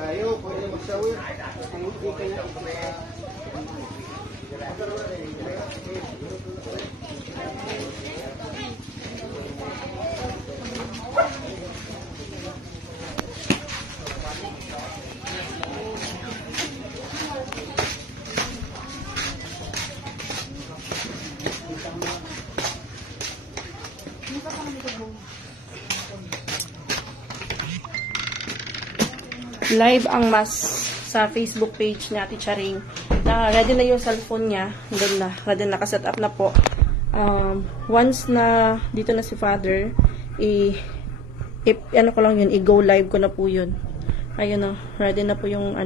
Kayo, pwede magsawir. Ang hindi kayo. Live ang mas sa Facebook page ni Ate Charing. Ready na yung cellphone niya. Doon na. Ready na. Nakaset up na po. Once na dito na si Father, ano ko lang yun, i-go live ko na po yun. Ayun na. Ready na po yung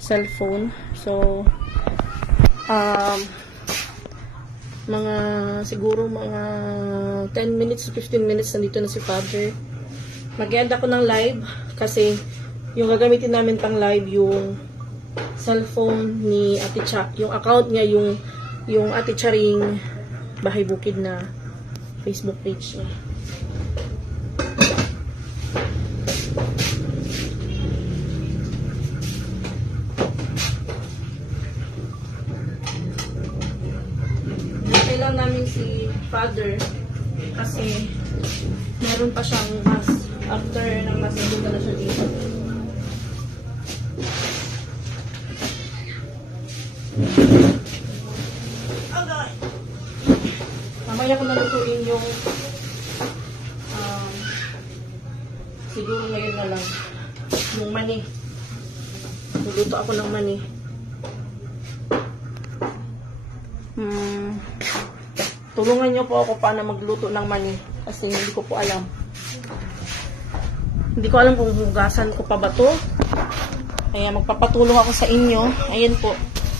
cellphone. So, siguro mga 10 minutes, 15 minutes nandito na si Father. Mag-end ako ng live kasi yung gagamitin namin pang live yung cellphone ni Ate Cha, yung account niya, yung Ate Charing Bahay Bukid na Facebook page niya. Kailangan namin si Father kasi meron pa siyang mass. After ng mass, nandito na siya dito. Mamaya ko nalutuin yung siguro ngayon na lang yung mani. Luluto ako ng mani. Tulungan niyo po ako paano magluto ng mani kasi hindi ko po alam. Hindi ko alam kung hugasan ko pa ba to. Kaya magpapatulong ako sa inyo. Ayan po.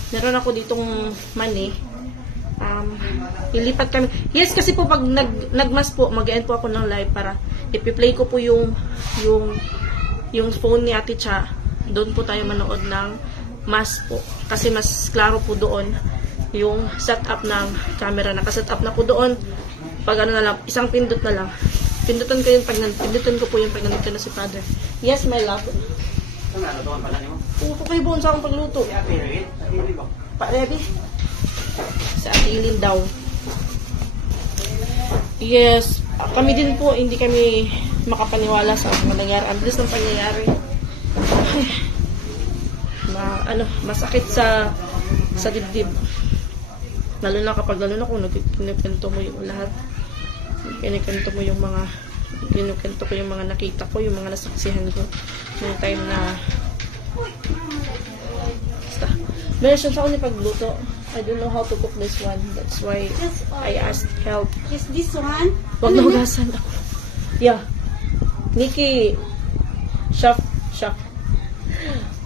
Meron ako ditong mani. Ilipat kami. Yes, kasi po pag nagmas po, mag-end po ako ng live para ipi-play ko po yung phone ni Ate Cha. Doon po tayo manood ng mas po. Kasi mas klaro po doon yung setup ng camera. Naka-setup na po doon. Pag ano na lang, isang pindot na lang. Pindutan ko po yung pag nandito na si Father. Yes, my love. Upo kayo buon sa akong pagluto. Pa, Rebi? Sa atilin daw. Yes. Kami din po, hindi kami makapaniwala sa mga nangyari. Ang bilis ng pangyayari. Masakit sa dibdib. Lalo na kung kinukwento mo yung lahat. Kinukwento ko yung mga nakita ko, yung mga nasaksihan ko. Yung time na basta. Meron sa ako ni pagluto. I don't know how to cook this one. That's why I asked help. Is this one? Wag na hugasan ako. Yeah. Nikki. Chef.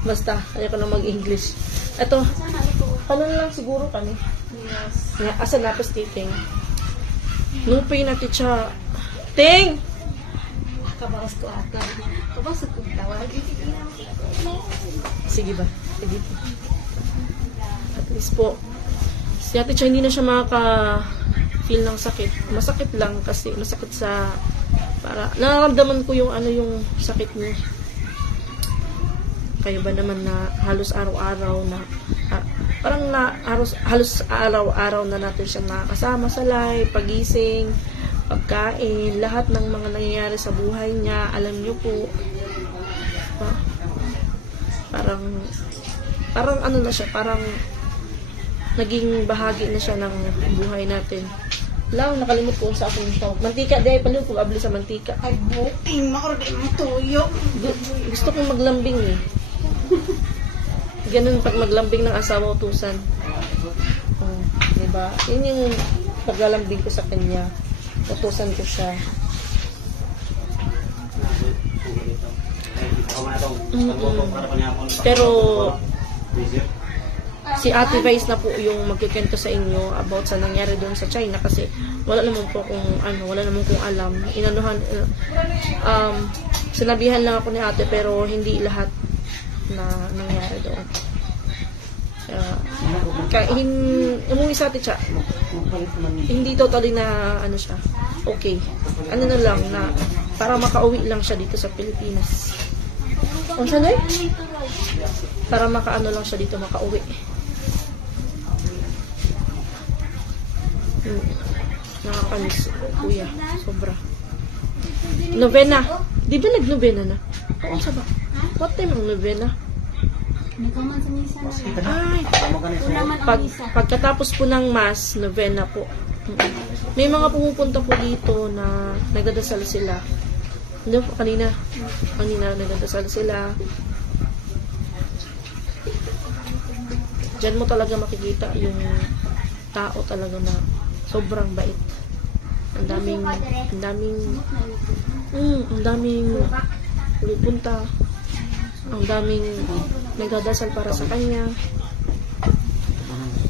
Basta, ayoko na mag-English. Ito. Kanon lang siguro kami. Yes. Asa na po stiting. Lupay na Ticha. Ting! Kabawas ko ata. Kabawas ko tawag. Sige ba? Sige po. At least po. Si Ate Cha, hindi na siya makaka-feel ng sakit. Masakit lang kasi masakit sa para nararamdaman ko yung yung sakit niya. Kayo ba naman na halos araw-araw na halos araw-araw na natin siyang nakakasama sa live, pagising, pagkain, lahat ng mga nangyayari sa buhay niya, alam niyo po. Parang ano na siya, parang naging bahagi na siya ng buhay natin. Lang, nakalimot ko sa aking tawag. Mantika, dahil pala ko abli sa mantika. Ay, buting, makaragay ng tuyo. Gusto kong maglambing eh. Ganun pag maglambing ng asawa utusan. Diba? Yun yung paglalambing ko sa kanya. Utusan ko siya. Pero si Ate Vice na po yung magkikento sa inyo about sa nangyari doon sa China kasi wala naman po kung alam. Sinabihan lang ako ni Ate pero hindi lahat na nangyari doon. Umuwi sa Ate Cha. Hindi totally na siya. Okay. Na lang na para makauwi lang siya dito sa Pilipinas. Ang sanay? Para makaano lang siya dito, makauwi. Nakakamiss, kuya. Sobra. Novena. Di ba nag-novena na? Oo, sa ba? What time ang novena? Nagkaman sa misa na. Ay, Ulaman ang pag, misa. pagkatapos po ng mass, novena po. May mga pumupunta po dito na nagdadasal sila. Hindi po, kanina nagdadasal sila. Diyan mo talaga makikita yung tao talaga na sobrang bait. Ang daming pupunta. Ang daming nagdadasal para sa kanya.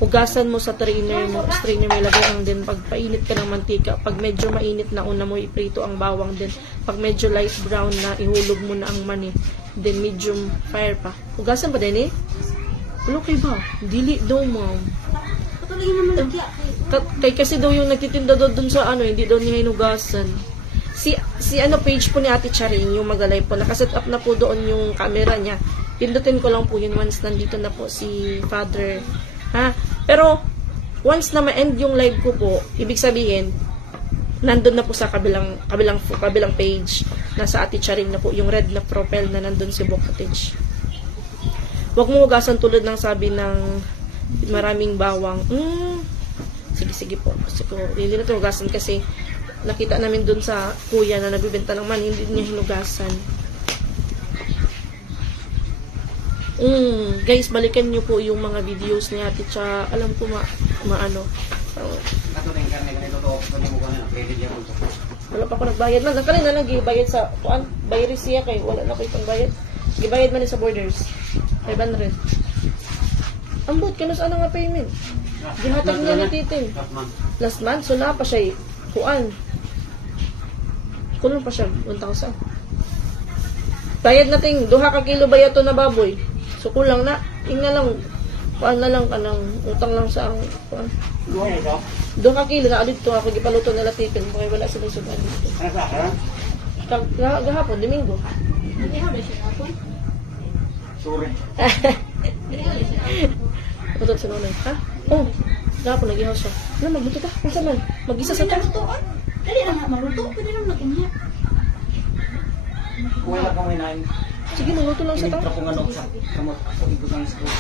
Hugasan mo sa strainer mo, may lagay lang din. Pag painit ka ng mantika, pag medyo mainit na, una mo iprito ang bawang din. Pag medyo light brown na, ihulog mo na ang mani. Then medium fire pa. Hugasan ba din eh? Ano kayo ba? Dili daw, ma'am. Patuloy naman nagya. Kay kasi daw yung nagtitinda doon sa ano, hindi daw niya hinugasan. Si ano page po ni Ate Charing, yung mag-live po, nakaset up na po doon yung camera niya. Pindutin ko lang po yun once nandito na po si Father. Ha? Pero once na ma-end yung live ko po, ibig sabihin nandun na po sa kabilang page, nasa Ate Charing na po yung red na profile na nandun si Bo Cottage. Huwag mo hugasan tulad ng sabi ng maraming bawang. Sige po. Hindi na ito hugasan kasi nakita namin dun sa kuya na nagbibenta ng mani, hindi niya hinugasan. Guys, balikan niyo po yung mga videos ni Ate Cha. Alam ko maano. Wala pa ako nagbayad man. Kanina lang gibayad sa kuan, bayari siya kay wala na ko itong bayad. Gibayad man sa Borders. 500. Ambot kano sa nga payment. Gihatag na ni Titin. Last month, so na pa siya kuan. Kuno pa siya 1,000. Bayad nating 2 ka kilo bayato na baboy. So kulang na. Tingnan lang. Kuan na lang kanang utang lang sa ang kuan. 2 ka kilo na adito ako gipaluto nila Titin. Kaya wala sila sudan dito. Gahapon, Domingo. Hindi ha ba siya kapon? Sorry. Utot sa nonay. Ha? Oh, gahapon nagihaw siya. Na, magluto ka. Masa man? Mag-isa sa ta. Dali lang nga maluto. Pwede lang nakinya. Wala ka may nain. Sige, magluto lang sa ta. Pinitra ko nga sa kamot. Sa ibutang school.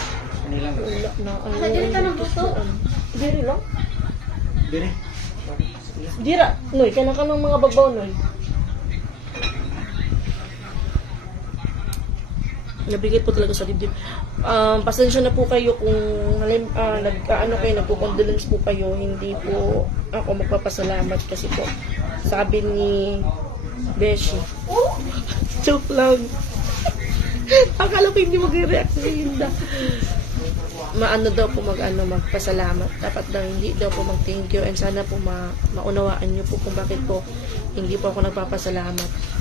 Kanilang. Wala na. Wala, dili ka nang luto. Diri lang. Dire. Dira. Noy, kailan ka ng mga babaw, Noy? Nabigay po talaga sa dibdib. Pasensya na po kayo kung nagpo-condolence po kayo, hindi po ako magpapasalamat kasi po sabi ni Beshi. Joke lang. Akala ko hindi mag-react si Hinda. Maano daw po magpasalamat. Dapat daw hindi daw po mag-thank you and sana po maunawaan niyo po kung bakit po hindi po ako nagpapasalamat.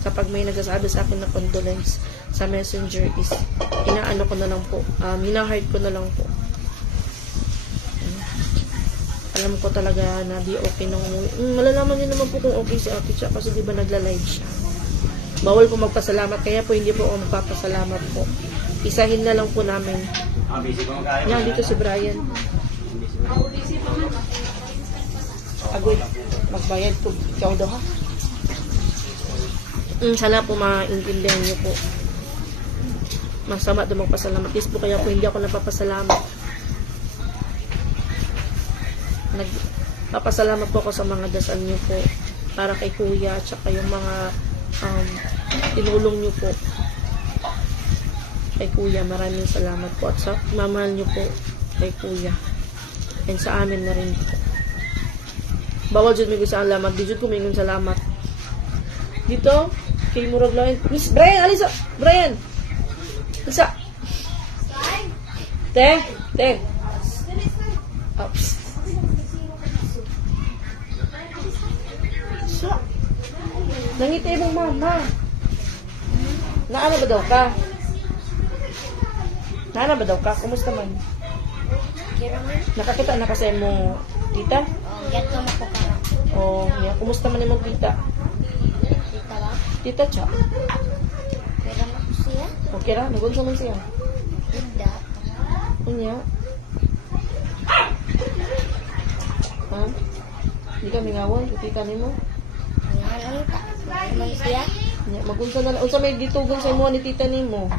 Kapag may nagsasabi sa akin na condolence sa messenger is inaano ko na lang po, hina-heart ko na lang po. Alam ko talaga na di okay nung malalaman niyo naman po kung okay si Ate Cha kasi di ba nagla-live siya. Bawal po magpasalamat kaya po hindi po ako magpapasalamat po. Isahin na lang po namin. Yan, dito si Brian. Agoy, magbayad ko. Ikaw daw ha? Sana po maintindihan niyo po. Masama daw magpasalamat. Yes po, kaya po hindi ako napapasalamat. Nagpapasalamat po ako sa mga dasal niyo po para kay Kuya at saka yung mga tinulong niyo po kay Kuya. Maraming salamat po at sa mamahal niyo po kay Kuya and sa amin na rin po. Bawal dyan may gusto ang lamat. Di dyan kumingon salamat. Dito kay Murag Lain. Miss Brian, alisa! Brian! Alisa! Te! Ups. So, nangiti mong mama. Naano ba daw ka? Naano ba daw ka? Kumusta man? Nakakita na kasi mo tita? Yan ka mo ko ka. Oh, yeah. Kumusta man mo tita? Dito lang. Tita Cha. Pero na ko siya. kira, nagunsa man siya. Tidak. Unya. Ha? Di ka mingawan, itita nimo. Ano ka? Man siya? Unya, magunsa na lang. Unsa may gitugon sa imo ni tita nimo?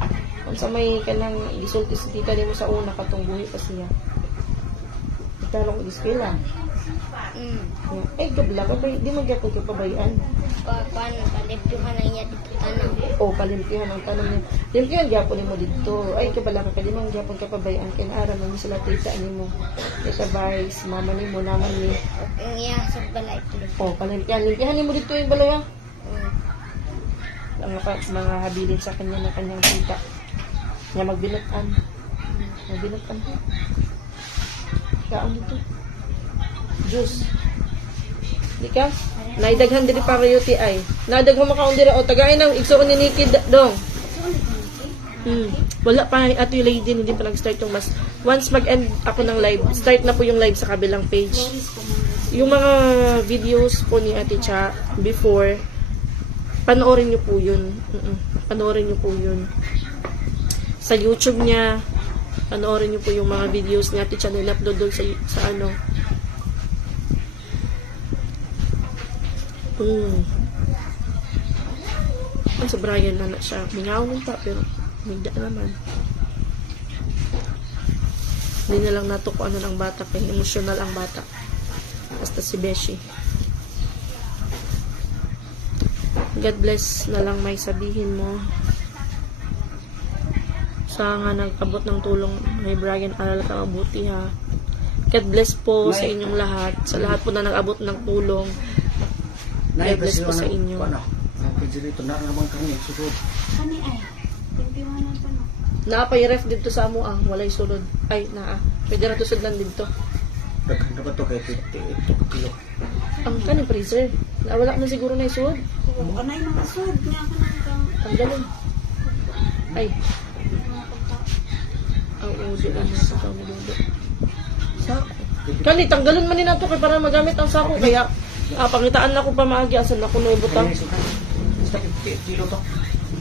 Unsa may kanang gisulti sa tita nimo sa una katong buhi pa siya. Italong iskela. Eh, gabla ka ba? Di man gyapon ka pabayaan. Paano? Palipyuhan na iya dito tanong. O palimpihan ang tanong niya. Limpihan gyapon nimo dito. Ay kabala ka di man gyapon ka pabayaan kay naara man sila tita nimo. Ika bay, si mama nimo naman ni. Ang iya sa balay tuloy. O palimpihan, limpihan nimo dito yung balaya. Mga habilin sa kanya ng kanyang tita. Niya magbinutan. Magbinutan ko. Kaon dito. Juice. Di ka? Naidaghan diri para UTI. Nadaghan mo kaon diri o tagay nang igsuon ni Nikki dong. Wala pa ato yung lady hindi pa nag-start yung mas. Once mag-end ako ng live, start na po yung live sa kabilang page. Yung mga videos po ni Ate Cha before, panoorin niyo po yun. Panoorin niyo po yun. Sa YouTube niya, panoorin niyo po yung mga videos ni Ate Cha na upload doon sa ano. Sa Brian na siya. Mingawin pa, pero migda naman. Hindi na lang nato kung ano ng bata. Kaya emotional ang bata. Basta si Beshi. God bless na lang may sabihin mo. Sa nga nagkabot ng tulong kay Brian, aral ka mabuti ha. God bless po sa inyong lahat. Sa lahat po na nag-abot ng tulong. God bless po sa inyo. Dito na naman kami susod. Kani ay. Pimpiwanan pa no. Naapay ref dito sa amo ang walay sulod. Ay, naa. Pwede na tusod lang dito. Daghan na ba to kay 58 kilo? Ang kaning freezer. Wala na siguro na isulod. Kanay mga sud nga kanang Ang galing. Ay. Oo, di na sa kami dito. Sako. Kani, tanggalin man ni nato kay para magamit ang sako. Kaya, pangitaan na ko pa maagi. Asan na ko na ibutang. Basta 58 kilo to.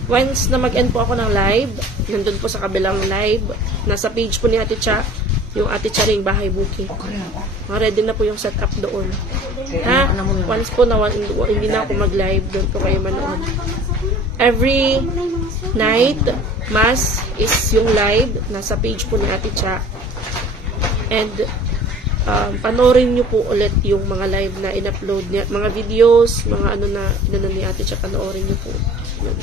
Once na mag-end po ako ng live, nandun po sa kabilang live, nasa page po ni Ate Cha, yung Ate Cha ring bahay booking. Ready na po yung setup doon. Ha? Once po na hindi na ako mag-live, doon po kayo manood. Every night, mass is yung live, nasa page po ni Ate Cha. And, panoorin nyo po ulit yung mga live na in-upload niya, mga videos, mga ano na inano ni Ate Cha, panoorin nyo po. Yun.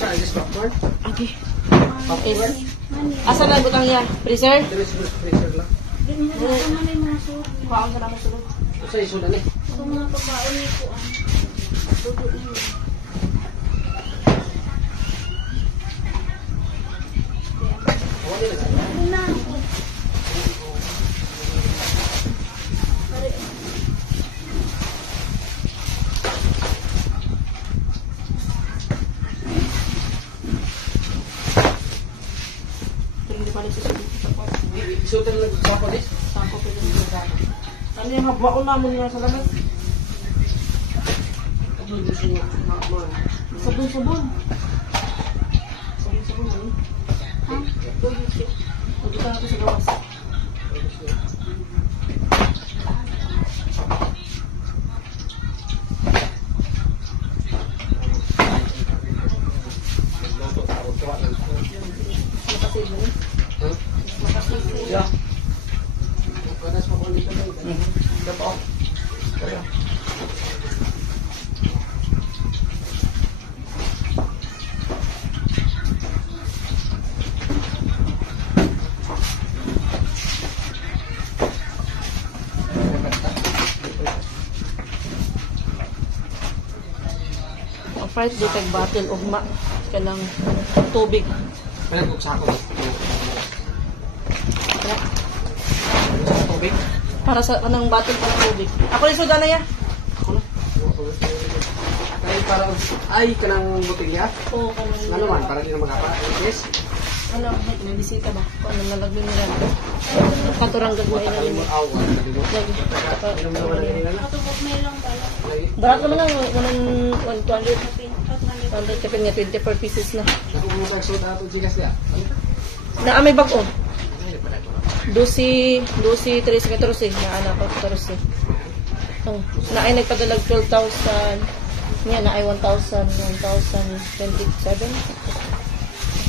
Sa is popcorn? Okay. Asa na butang niya? Freezer? Freezer lang. Kanay mga sud. Paang ka naman sulod. Sa iso na ni. Kung mga pabaon ni ko ang dugo niyo. Hindi pa rin sa Isutan lang sa polis. sako pwede nyo sa ano yung habwaon namin nga sa lahat? Sabon-sabon. Sabon-sabon eh. Ha? Pagkita natin sa gawas. Makasave mo eh. Yeah. Panas mo kulit ka tayo. Dapat ako. Kaya. Fight di kag battle ugma kanang tubig. Kaya kung sako. Tubig. Para sa kanang battle pang tubig. Ako rin suda na ya. Ako na. Kaya para ay kanang botelya. Oo, kanang Ano man para di na magapa. Yes. ano, may bisita ba? Kung ano nalagay nila. Katurang gagawin na Ay mo nila. aw. Lagi. Inom naman na nila. Katubok may lang bala. Barat naman lang, 200. Kapin, 200 100 kapin nga 24 pieces na. Ako mo sa sold out sila siya. Na may bag-o. 12, 13, 14. Na anak ko, 14. Oh, na ay nagpadalag 12,000. Nga, na ay 1,000, 1,027.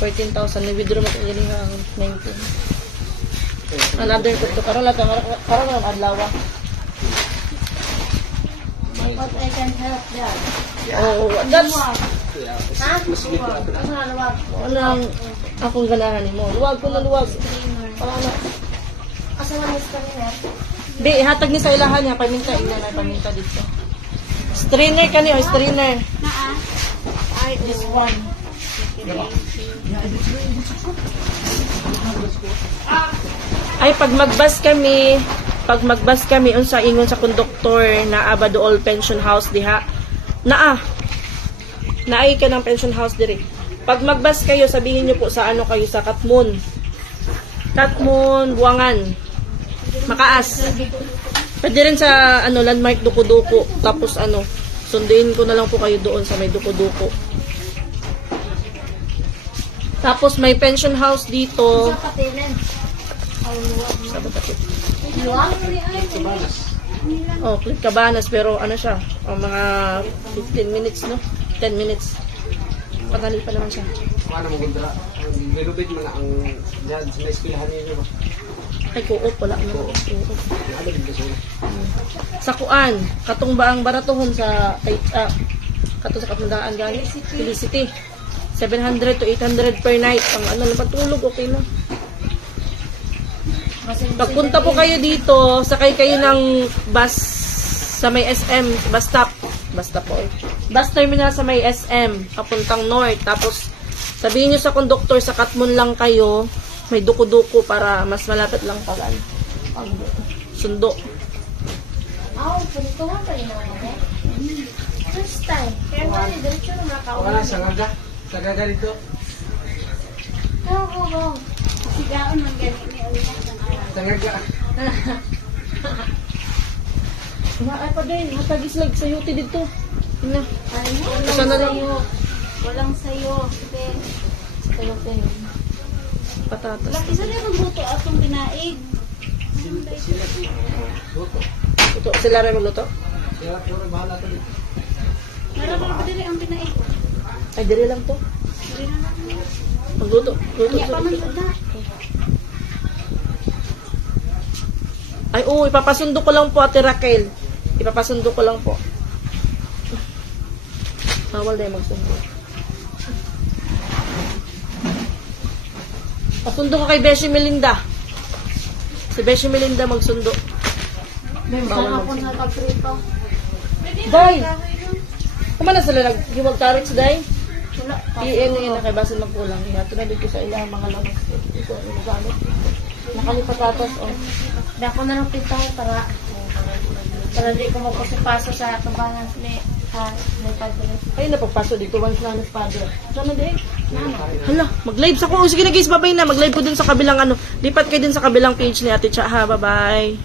14,000. Nag-withdraw mo ito galing ang 19. Another ko ito. Karoon lang ang adlawa. But I can help that. Oh, that's... Ha? Mas big na ito. Ano na luwag? Walang akong ganahan mo. Luwag ko na luwag. Para na. Asa na miss kanina? Di, ihatag ni sa ilahan niya. Paminta, ina na paminta dito. Strainer ka niyo, strainer. Naa? Ay, this one. Ay, pag magbas kami, unsa ingon sa konduktor na Abadool Pension House diha. Naay ka ng pension house diri. Pag magbas kayo, sabihin niyo po sa ano kayo, sa Katmon. Katmon, Buangan. Makaas. Pwede rin sa ano, landmark Duko-Duko. Tapos ano, sunduin ko na lang po kayo doon sa may Duko-Duko. Tapos may pension house dito. Sa patinin. Ang luwag mo. Sa Batapit. Luwag? Oh, Click Cabanas, pero ano siya, mga 15 minutes, no? 10 minutes. Patali pa naman siya. Paano mo gundra? Nilubid mo na ang dyan sa eskwelahan niyo ba? Ay, kuop, wala na. Kuop. Ano din gusto mo? Sa kuan, katong ba ang baratohon sa katong sa Katmandaan gani? Felicity. 700 to 800 per night. Ang ano na patulog, okay na. Pagpunta po kayo dito, sakay kayo ng bus sa may SM, bus stop. Bus stop po. Bus terminal sa may SM, papuntang north. Tapos, sabihin nyo sa conductor, sa Katmon lang kayo, may duko-duko para mas malapit lang pag sundo. Punto nga pa rin naman eh. First time. Kaya nga, diretso na nakauwi. Wala, sangaga. Sangaga dito. Oo. Sigaon man ganit ni Alina. Sangaga. Ay pa din, hatagis lang sa yuti dito. Ina. Ay, Isa na lang. walang sayo. Sige. Ano po yun? Patatas. Laki sa rin ang buto atong binaig. Sila si Luto. Ito, sila rin magluto? Sila puro bahala to dito. Meron pa din ang binaig. Ay, diri lang to. Hindi na lang. Magluto. Luto. Kanya pa man yun na. Ay, oo, ipapasundo ko lang po, Ate Raquel. Ipapasundo ko lang po. Bawal na yung magsundo. Pasundo ko kay Beshi Melinda. Si Beshi Melinda magsundo. Bawal ako na pagprito. Day! Kumana sila nag-giwag carrots, Day? Wala. PN na yun na kay Basil magkulang. Ito na dito sa ilang mga lamas. Ito, ano gamit. Nakalipat oh. Dako na lang pito para di ko magpasipaso sa tubangan ni padre. Ay, napagpaso dito. Once na father. Diyan na, Day. Hala, mag-live sa ko. Sige na guys, bye-bye na. Mag-live ko dun sa kabilang ano. Lipat kayo dun sa kabilang page ni Ate Cha, ha. Bye-bye.